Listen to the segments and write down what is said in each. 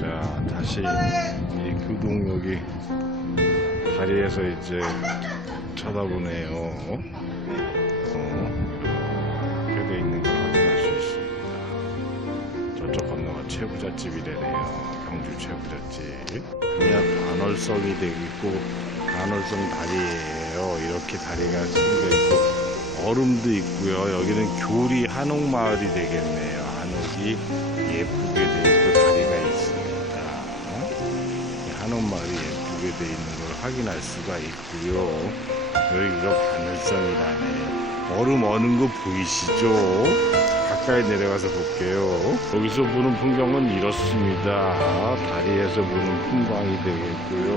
자, 다시 이 교동역이 다리에서 이제 쳐다보네요. 이렇게 돼 있는 걸 확인할 수 있습니다. 저쪽 건너가 최부잣집이래네요. 경주 최부잣집. 그냥 반월성이 되어 있고 반월성 다리예요. 이렇게 다리가 생겨 있고 얼음도 있고요. 여기는 교리 한옥마을이 되겠네요. 한옥이 예쁘게 되어 있고 다리가 있습니다. 이 한옥마을이 예쁘게 되어 있는 걸 확인할 수가 있고요. 여기가 반월성이라네. 얼음 어는 거 보이시죠? 가까이 내려가서 볼게요. 여기서 보는 풍경은 이렇습니다. 다리에서 보는 풍광이 되겠고요.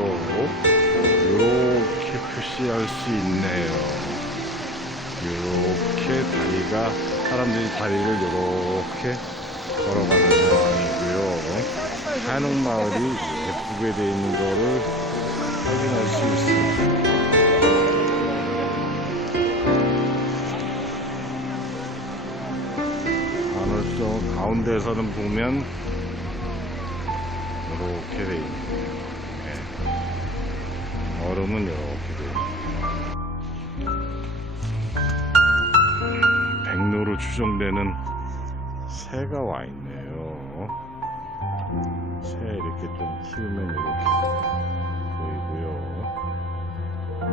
이렇게 표시할 수 있네요. 이렇게 다리가, 사람들이 다리를 이렇게 걸어가는 상황이고요. 한옥마을이 예쁘게 되어 있는 거를 확인할 수 있습니다. 반월성 가운데에서는 보면 이렇게 되어 있네요. 네. 얼음은 이렇게 되어 있네요. 백로로 추정되는 새가 와 있네요. 새 이렇게 좀 키우면 이렇게 보이고요. 이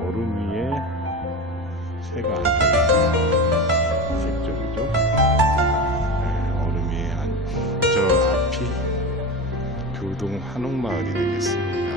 얼음 위에 새가 앉아있어요. 색적이죠? 네, 얼음 위에 저 앞이 교동 한옥마을이 되겠습니다.